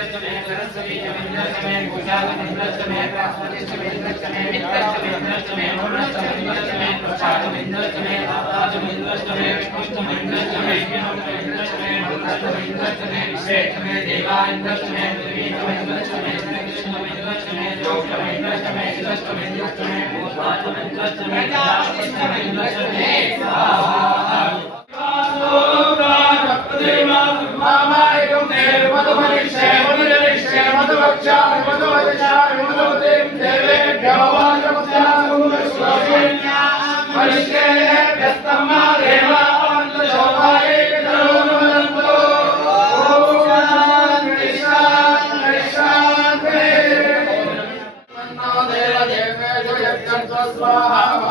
శ్రీసంచమే త్రిపుష్టమే శామంచమే లోహంచమే క్లిష్టమ ఆపంచమే మూలయంచమే కృష్ణపంచమే కృష్ణపంచమే బ్రాహ్మణంచమే శివారణ్యాంచమే జైన గురుతం బ్రాహ్మణంచమే నిత్యంచమే భూతంచమే భూతంచమే అసంచమే అనంతష్టమే स्वाहा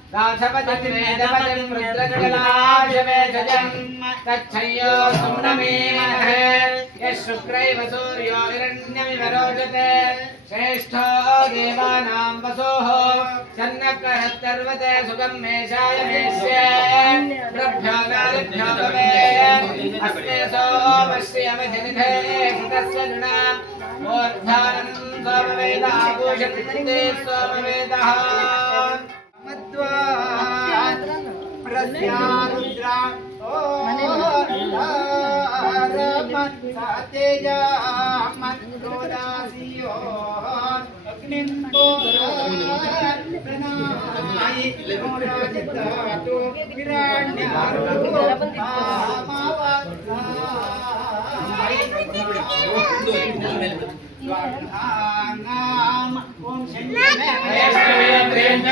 राधपतिं वेदपतिं रुद्रकलाशवेशजम् तच्छय्यो सुम्नमीमहे यः सूर्यो हिरण्यमिव रोचते श्रेष्ठो देवानां वसोः सन्नकरत्तर्वते सुगं मेषाय मेष्य प्रभ्यो नारिभ्यो भवे अस्मे सोमश्रियमधिनिधे कृतस्य नृणा सोमवेदाभूषन्ते सोमवेदः मध्वा प्रस्यारुद्रा तेजा मन्दोदासियो अग्निं प्रणायि हाँ। मोराजितातो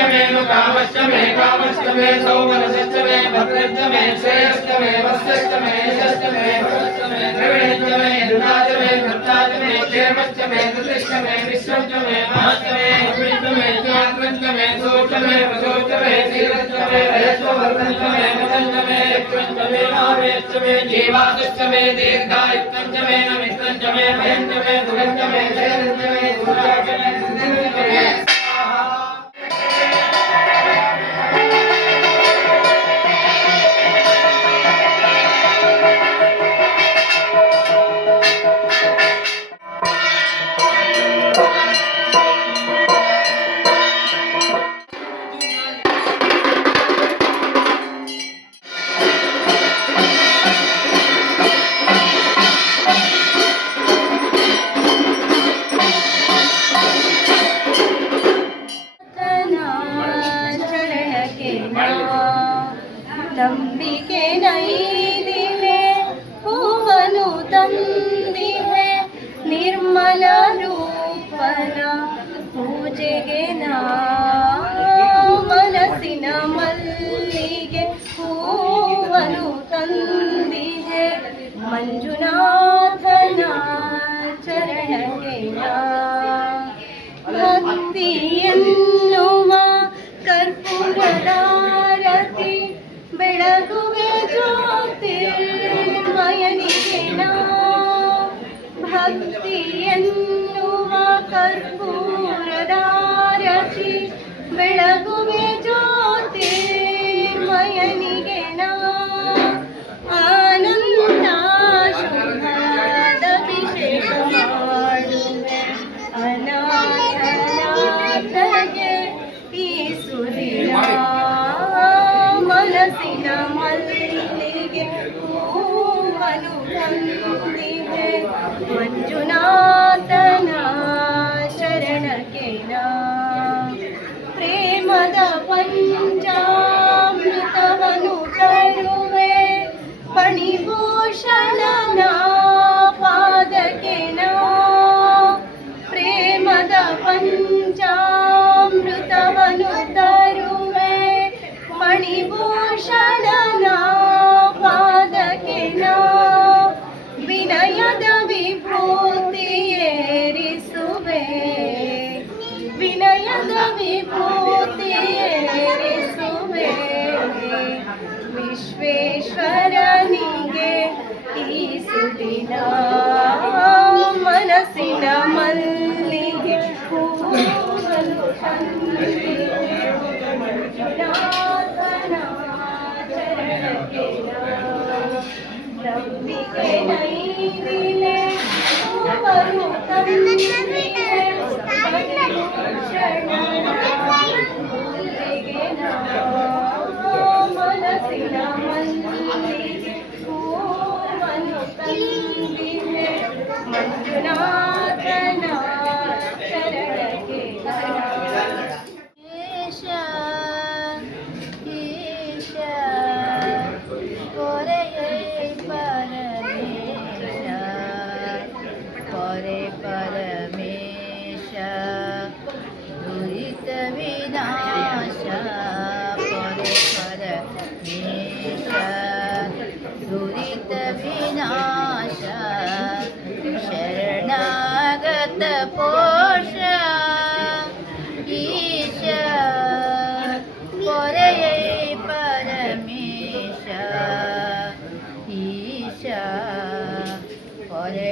ప్రేంచమే కామశ్చమే కామశ్చమే సౌమనశ్చమే భద్రంచమే శ్రేయశ్చమే వస్యశ్చమే యశశ్చమే భరశ్చమే ద్రవిణశ్చమే దురాచమే భర్తాచమే క్షేమశ్చమే దుతిష్టమే విశ్వంచమే మహశ్చమే అభిష్టమే చాత్రంచమే సోచమే ప్రసోచమే ధీరశ్చమే రయశ్వవర్ధంచమే మదంచమే యక్షంచమే నావేశ్చమే జీవాదశ్చమే దీర్ఘాయుక్తంచమే నమిత్తంచమే భయంచమే దురంచమే జయంచమే దురాచమే సుదంచమే ಭಕ್ತಿ ಎನ್ನುವ what do you know? ವಿಶ್ವೇಶ್ವರನಿಗೆ ಈ ಸುದಿನ ಮನಸ್ಸಿನ ಮಲ್ಲಿಗೆ ಹೂವನ್ನು ತಂದಿದೆ. ನಾಥನ ಚರಣಕ್ಕೆ ನಂಬಿಕೆ ನೈದಿಲೆ ಹೂವನ್ನು ತಂದಿದೆ. ಶರಣರಿಗೆ हरे परमेश दुरित विनाश परे परमेश दुरित विनाश, शरणागत पोष, ईश परे परमेश ईश परे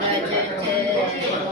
Adjective.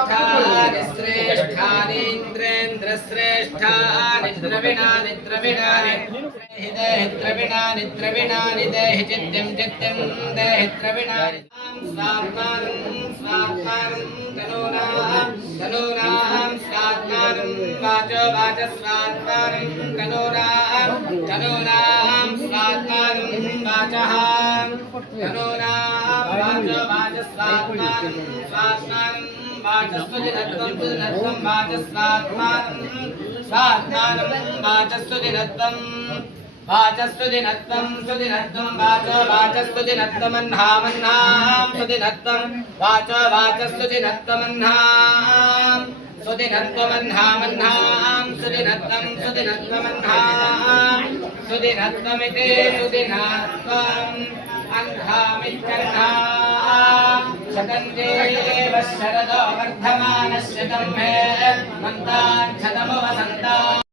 ముట్టుకో హస్ట్ ఇంద్రశ్రేష్ఠాని ద్రవిణాని ద్రవిణాని దేహి ద్రవిణాని ద్రవిణాని దేహి చిత్తం చిత్తం దేహి ద్రవిణాని స్వాత్మానం స్వాత్మానం తనూనాం తనూనాం స్వాత్మానం వాచో వాచ స్వాత్మానం తనూనాం తనూనాం స్వాత్మానం వాచః తనూనాం వాచో వాచ స్వాత్మానం స్వాత్మానం వాచస్వదినత్వం సుదినత్వం వాచస్వాత్మానం స్వాత్మానం వాచస్వదినత్వం వాచస్సుదినత్వం సుదినత్వం వాచో వాచస్సుదినత్వమన్హామన్హాం సుదినత్వం వాచో వాచస్సుదినత్వమన్హాం సుదినత్వమన్హామన్హాం సుదినత్వం సుదినత్వమన్హాం సుదినత్వమితి సుదినత్వం అన్హామిత్యన్హాం శతం దేవ శరదో వర్ధమాన శతం మే మంతాన్ శతము వసంతా